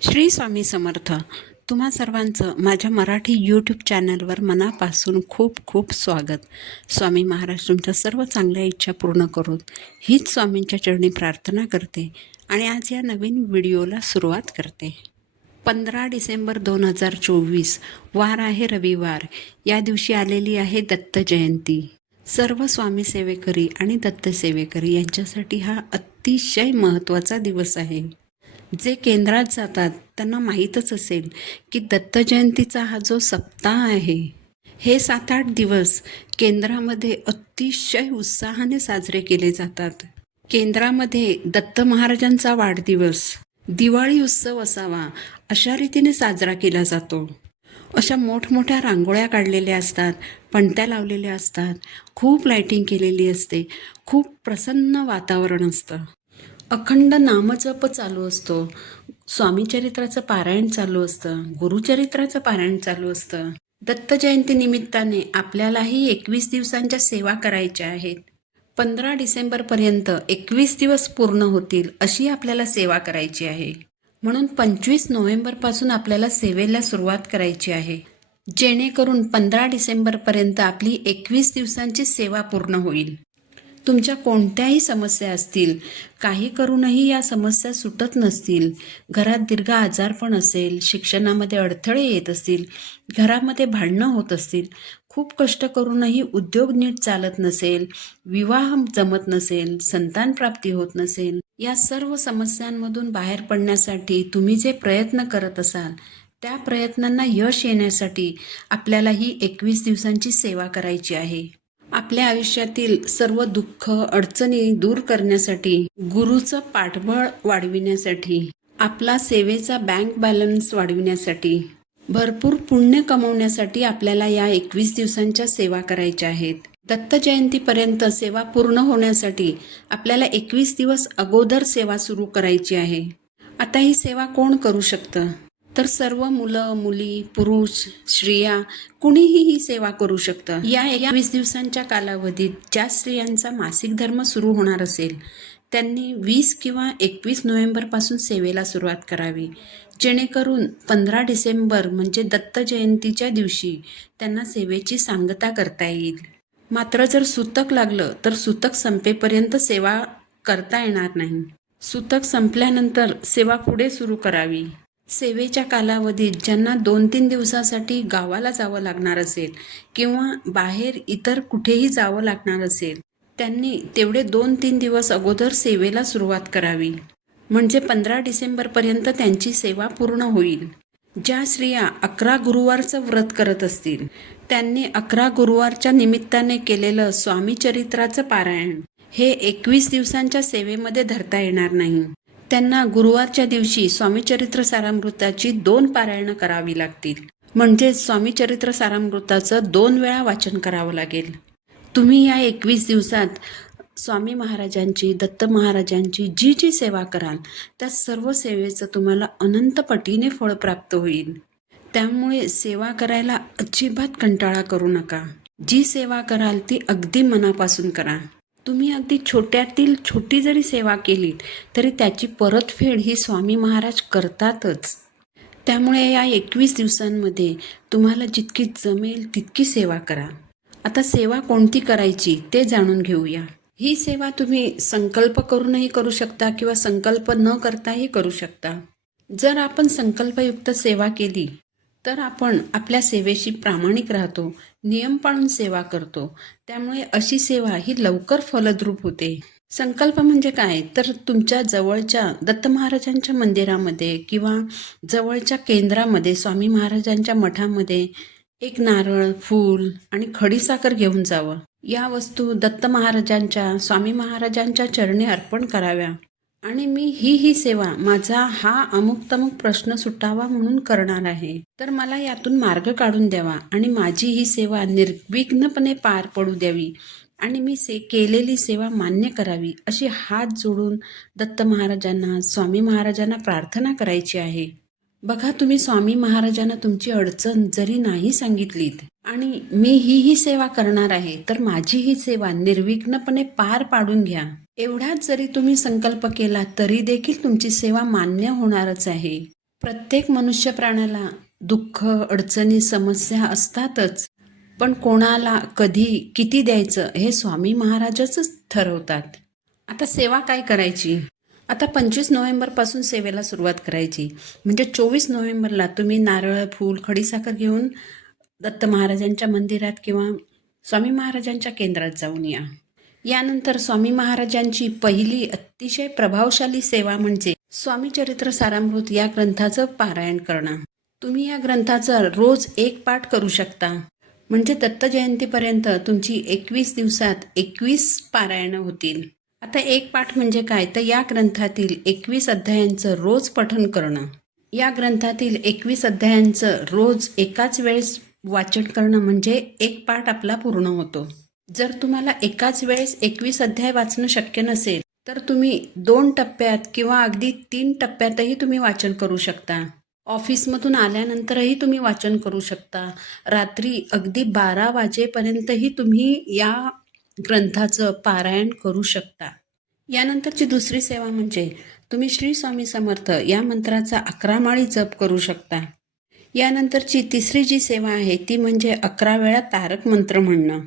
श्री स्वामी समर्थ. तुम्हा सर्वांचं माझ्या मराठी यूट्यूब चॅनलवर मनापासून खूप खूप स्वागत. स्वामी महाराज तुमच्या सर्व चांगल्या इच्छा पूर्ण करून हीच स्वामींच्या चरणी प्रार्थना करते आणि आज या नवीन व्हिडिओला सुरुवात करते. 15 डिसेंबर 2024 वार आहे रविवार. या दिवशी आलेली आहे दत्त जयंती. सर्व स्वामी सेवेकरी आणि दत्त सेवेकरी यांच्यासाठी हा अतिशय महत्त्वाचा दिवस आहे. जे केंद्रात जातात त्यांना माहीतच असेल की दत्त जयंतीचा हा जो सप्ताह आहे, हे 7-8 दिवस केंद्रामध्ये अतिशय उत्साहाने साजरे केले जातात. केंद्रामध्ये दत्त महाराजांचा वाढदिवस, दिवाळी उत्सव असावा अशा रीतीने साजरा केला जातो. अशा मोठमोठ्या रांगोळ्या काढलेल्या असतात, पणत्या लावलेल्या असतात, खूप लाईटिंग केलेली असते, खूप प्रसन्न वातावरण असतं. अखंड नामजप चालू असतो, स्वामीचरित्राचं पारायण चालू असतं, गुरुचरित्राचं पारायण चालू असतं. दत्त जयंती निमित्ताने आपल्यालाही 21 दिवसांच्या सेवा करायच्या आहेत. 15 डिसेंबरपर्यंत 21 दिवस पूर्ण होतील अशी आपल्याला सेवा करायची आहे. म्हणून 25 नोव्हेंबरपासून आपल्याला सेवेला सुरुवात करायची आहे, जेणेकरून 15 डिसेंबरपर्यंत आपली 21 दिवसांची सेवा पूर्ण होईल. तुमच्या कोणत्याही समस्या असतील, काही करूनही या समस्या सुटत नसतील, घरात दीर्घ आजारपण असेल, शिक्षणामध्ये अडथळे येत असतील, घरामध्ये भांडणं होत असतील, खूप कष्ट करूनही उद्योग नीट चालत नसेल, विवाह जमत नसेल, संतान प्राप्ती होत नसेल, या सर्व समस्यांमधून बाहेर पडण्यासाठी तुम्ही जे प्रयत्न करत असाल, त्या प्रयत्नांना यश येण्यासाठी आपल्याला ही 21 दिवसांची सेवा करायची आहे. आपल्या आयुष्यातील सर्व दुःख अडचणी दूर करण्यासाठी, गुरुचं पाठबळ वाढविण्यासाठी, आपला सेवेचा बँक बॅलन्स वाढविण्यासाठी, भरपूर पुण्य कमवण्यासाठी आपल्याला या 21 दिवसांच्या सेवा करायच्या आहेत. दत्त जयंतीपर्यंत सेवा पूर्ण होण्यासाठी आपल्याला 21 दिवस अगोदर सेवा सुरू करायची आहे. आता ही सेवा कोण करू शकतं? तर सर्व मुलं, मुली, पुरुष, स्त्रिया कुणीही ही सेवा करू शकतं. या 21 दिवसांच्या कालावधीत ज्या स्त्रियांचा मासिक धर्म सुरू होणार असेल, त्यांनी 20 किंवा 21 नोव्हेंबरपासून सेवेला सुरुवात करावी, जेणेकरून 15 डिसेंबर म्हणजे दत्त जयंतीच्या दिवशी त्यांना सेवेची सांगता करता येईल. मात्र जर सूतक लागलं तर सूतक संपेपर्यंत सेवा करता येणार नाही. सूतक संपल्यानंतर सेवा पुढे सुरू करावी. सेवेच्या कालावधीत ज्यांना 2-3 दिवसासाठी गावाला जावं लागणार असेल किंवा बाहेर इतर कुठेही जावं लागणार असेल, त्यांनी तेवढे 2-3 दिवस अगोदर सेवेला सुरुवात करावी, म्हणजे 15 डिसेंबरपर्यंत त्यांची सेवा पूर्ण होईल. ज्या स्त्रिया 11 गुरुवारचं व्रत करत असतील, त्यांनी 11 गुरुवारच्या निमित्ताने केलेलं स्वामीचरित्राचं पारायण हे 21 दिवसांच्या सेवेमध्ये धरता येणार नाही. त्यांना गुरुवारच्या दिवशी स्वामीचरित्र सारामृताची 2 पारायणं करावी लागतील, म्हणजे स्वामीचरित्र सारामृताचं 2 वेळा वाचन करावं लागेल. तुम्ही या 21 दिवसात स्वामी महाराजांची, दत्त महाराजांची जी जी सेवा कराल, त्या सर्व सेवेचं तुम्हाला अनंत पटीने फळ प्राप्त होईल. त्यामुळे सेवा करायला अजिबात कंटाळा करू नका. जी सेवा कराल ती अगदी मनापासून करा. तुम्ही अगदी छोट्यातील छोटी जरी सेवा केली तरी त्याची परतफेड ही स्वामी महाराज करतातच. त्यामुळे या 21 दिवसांमध्ये तुम्हाला जितकी जमेल तितकी सेवा करा. आता सेवा कोणती करायची ते जाणून घेऊया. ही सेवा तुम्ही संकल्प करूनही करू शकता किंवा संकल्प न करताही करू शकता. जर आपण संकल्पयुक्त सेवा केली तर आपण आपल्या सेवेशी प्रामाणिक राहतो, नियम पाळून सेवा करतो. त्यामुळे अशी सेवा ही लवकर फलद्रूप होते. संकल्प म्हणजे काय? तर तुमच्या जवळच्या दत्त महाराजांच्या मंदिरामध्ये किंवा जवळच्या केंद्रामध्ये, स्वामी महाराजांच्या मठामध्ये एक नारळ, फूल आणि खडीसाखर घेऊन जावं. या वस्तू दत्त महाराजांच्या, स्वामी महाराजांच्या चरणी अर्पण कराव्या आणि मी ही सेवा माझा हा अमुक तमुक प्रश्न सुटावा म्हणून करणार आहे, तर मला यातून मार्ग काढून द्यावा आणि माझी ही सेवा निर्विघ्नपणे पार पडू द्यावी आणि मी केलेली सेवा मान्य करावी, अशी हात जोडून दत्त महाराजांना, स्वामी महाराजांना प्रार्थना करायची आहे. बघा, तुम्ही स्वामी महाराजांना तुमची अडचण जरी नाही सांगितलीत आणि मी ही सेवा करणार आहे, तर माझी ही सेवा निर्विघ्नपणे पार पाडून घ्या, एवढाच जरी तुम्ही संकल्प केला तरी देखील तुमची सेवा मान्य होणारच आहे. प्रत्येक मनुष्य प्राण्याला दुःख, अडचणी, समस्या असतातच. पण कोणाला, कधी, किती द्यायचं हे स्वामी महाराजच ठरवतात. आता सेवा काय करायची? आता 25 नोव्हेंबरपासून सेवेला सुरुवात करायची. म्हणजे 24 नोव्हेंबरला तुम्ही नारळ, फूल, खडीसाखर घेऊन दत्त महाराजांच्या मंदिरात किंवा स्वामी महाराजांच्या केंद्रात जाऊन या. यानंतर स्वामी महाराजांची पहिली अतिशय प्रभावशाली सेवा म्हणजे स्वामी चरित्र सारामृत या ग्रंथाचं पारायण करणं. तुम्ही या ग्रंथाचा रोज एक पाठ करू शकता. म्हणजे दत्त जयंतीपर्यंत तुमची 21 दिवसात 21 पारायणं होतील. आता एक पाठ म्हणजे काय, तर या ग्रंथातील 21 अध्यायांचं रोज पठण करणं. या ग्रंथातील 21 अध्यायांचं रोज एकाच वेळेस वाचन करणं म्हणजे एक पाठ आपला पूर्ण होतो. जर तुम्हाला एकाच वेळेस 21 अध्याय वाचणं शक्य नसेल तर तुम्ही 2 टप्प्यात किंवा अगदी 3 टप्प्यातही तुम्ही वाचन करू शकता. ऑफिसमधून आल्यानंतरही तुम्ही वाचन करू शकता. रात्री अगदी 12 वाजेपर्यंतही तुम्ही या ग्रंथाचं पारायण करू शकता. यानंतरची दुसरी सेवा म्हणजे तुम्ही श्री स्वामी समर्थ या मंत्राचा 11 माळी जप करू शकता. यानंतरची तिसरी जी सेवा आहे ती म्हणजे 11 वेळा तारक मंत्र म्हणणं.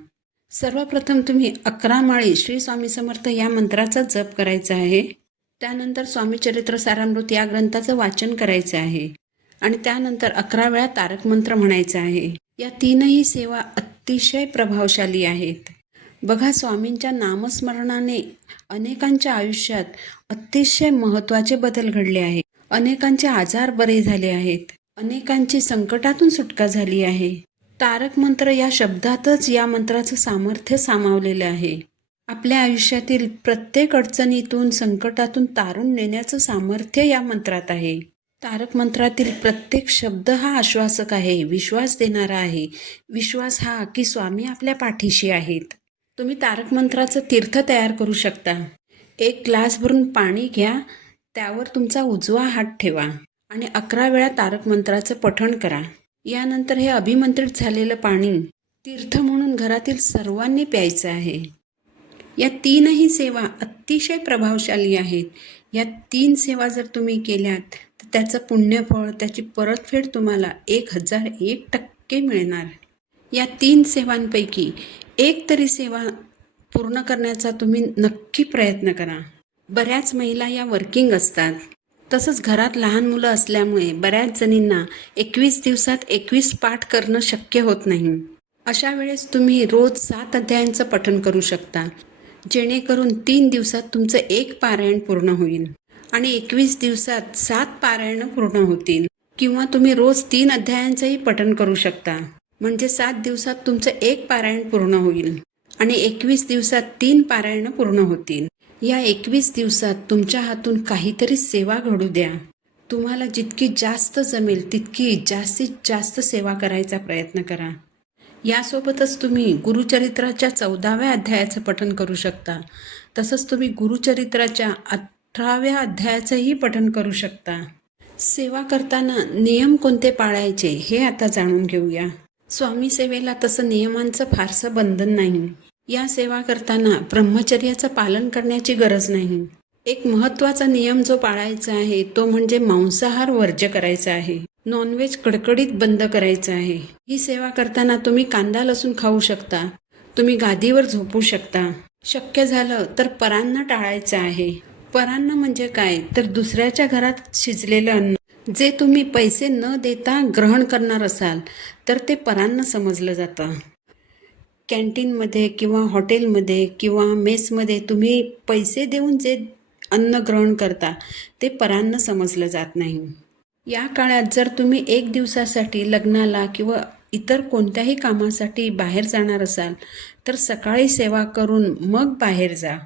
सर्वप्रथम तुम्ही 11 माळी श्री स्वामी समर्थ या मंत्राचा जप करायचा आहे. त्यानंतर स्वामी चरित्र सारामृत या ग्रंथाचं वाचन करायचं आहे आणि त्यानंतर 11 वेळा तारक मंत्र म्हणायचं आहे. या तीनही सेवा अतिशय प्रभावशाली आहेत. बघा, स्वामींच्या नामस्मरणाने अनेकांच्या आयुष्यात अतिशय महत्त्वाचे बदल घडले आहेत. अनेकांचे आजार बरे झाले आहेत. अनेकांची संकटातून सुटका झाली आहे. तारक मंत्र या शब्दातच या मंत्राचं सामर्थ्य सामावलेलं आहे. आपल्या आयुष्यातील प्रत्येक अडचणीतून, संकटातून तारून नेण्याचं सामर्थ्य या मंत्रात आहे. तारक मंत्रातील प्रत्येक शब्द हा आश्वासक आहे, विश्वास देणारा आहे. विश्वास हा की स्वामी आपल्या पाठीशी आहेत. तुम्ही तारक मंत्राचं तीर्थ तयार करू शकता. एक ग्लास भरून पाणी घ्या, त्यावर तुमचा उजवा हात ठेवा आणि 11 वेळा तारक मंत्राचं पठण करा. यानंतर हे अभिमंत्रित झालेलं पाणी तीर्थ म्हणून घरातील सर्वांनी प्यायचं आहे. या तीनही सेवा अतिशय प्रभावशाली आहेत. या 3 सेवा जर तुम्ही केल्यात तर त्याचं पुण्यफळ, त्याची परतफेड तुम्हाला 1001% मिळणार. या 3 सेवांपैकी एक तरी सेवा पूर्ण करण्याचा तुम्ही नक्की प्रयत्न करा. बऱ्याच महिला या वर्किंग असतात. तसंच घरात लहान मुलं असल्यामुळे बऱ्याच जणींना 21 दिवसात 21 पाठ करणं शक्य होत नाही. अशा वेळेस तुम्ही रोज 7 अध्यायांचं पठण करू शकता, जेणेकरून 3 दिवसात तुमचं एक पारायण पूर्ण होईल आणि 21 दिवसात 7 पारायणं पूर्ण होतील. किंवा तुम्ही रोज 3 अध्यायांचंही पठण करू शकता, म्हणजे 7 दिवसात तुमचं एक पारायण पूर्ण होईल आणि 21 दिवसात 3 पारायणं पूर्ण होतील. या 21 दिवसात तुमच्या हातून काहीतरी सेवा घडू द्या. तुम्हाला जितकी जास्त जमेल तितकी जास्तीत जास्त सेवा करायचा प्रयत्न करा. यासोबतच तुम्ही गुरुचरित्राच्या 14व्या अध्यायाचं पठण करू शकता. तसंच तुम्ही गुरुचरित्राच्या 18व्या अध्यायाचंही पठण करू शकता. सेवा करताना नियम कोणते पाळायचे हे आता जाणून घेऊया. स्वामी सेवेला तसं नियमांचं फारसं बंधन नाही. या सेवा करताना ब्रह्मचर्याचं पालन करण्याची गरज नाही. एक महत्त्वाचा नियम जो पाळायचा आहे तो म्हणजे मांसाहार वर्ज्य करायचा आहे. नॉनव्हेज कडकडीत बंद करायचं आहे. ही सेवा करताना तुम्ही कांदा लसूण खाऊ शकता. तुम्ही गादीवर झोपू शकता. शक्य झालं तर परान्न टाळायचं आहे. परान्न म्हणजे काय, तर दुसऱ्याच्या घरात शिजलेलं अन्न जे तुम्ही पैसे न देता ग्रहण करणार असाल तर ते परान्न समजलं जातं. कॅन्टीनमध्ये किंवा हॉटेलमध्ये किंवा मेसमध्ये तुम्ही पैसे देऊन जे अन्न ग्रहण करता ते परान्न समजलं जात नाही. या काळात जर तुम्ही 1 दिवसासाठी लग्नाला किंवा इतर कोणत्याही कामासाठी बाहेर जाणार असाल तर सकाळी सेवा करून मग बाहेर जा.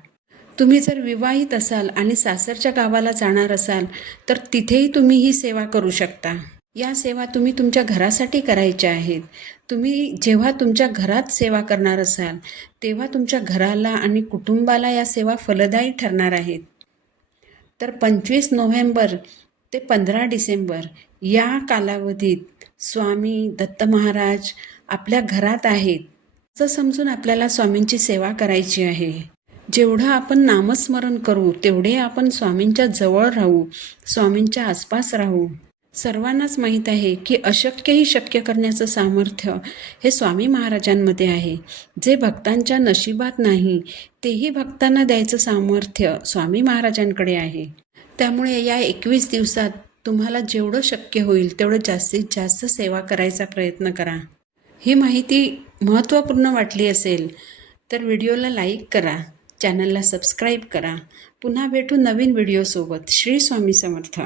तुम्ही जर विवाहित असाल आणि सासरच्या गावाला जाणार असाल तर तिथेही तुम्ही ही सेवा करू शकता. या सेवा तुम्ही तुमच्या घरासाठी करायच्या आहेत. तुम्ही जेव्हा तुमच्या घरात सेवा करणार असाल तेव्हा तुमच्या घराला आणि कुटुंबाला या सेवा फलदायी ठरणार आहेत. तर 25 नोव्हेंबर ते 15 डिसेंबर या कालावधीत स्वामी दत्त महाराज आपल्या घरात आहेत असं समजून आपल्याला स्वामींची सेवा करायची आहे. जेवढं आपण नामस्मरण करू तेवढे आपण स्वामींच्या जवळ राहू, स्वामींच्या आसपास राहू. सर्वांनाच माहीत आहे की अशक्यही शक्य करण्याचं सामर्थ्य हे स्वामी महाराजांमध्ये आहे. जे भक्तांच्या नशिबात नाही तेही भक्तांना द्यायचं सामर्थ्य स्वामी महाराजांकडे आहे. त्यामुळे या 21 दिवसात तुम्हाला जेवढं शक्य होईल तेवढं जास्तीत जास्त सेवा करायचा प्रयत्न करा. ही माहिती महत्त्वपूर्ण वाटली असेल तर व्हिडिओला लाईक करा, चॅनलला सबस्क्राईब करा. पुन्हा भेटू नवीन व्हिडिओसोबत. श्री स्वामी समर्थ.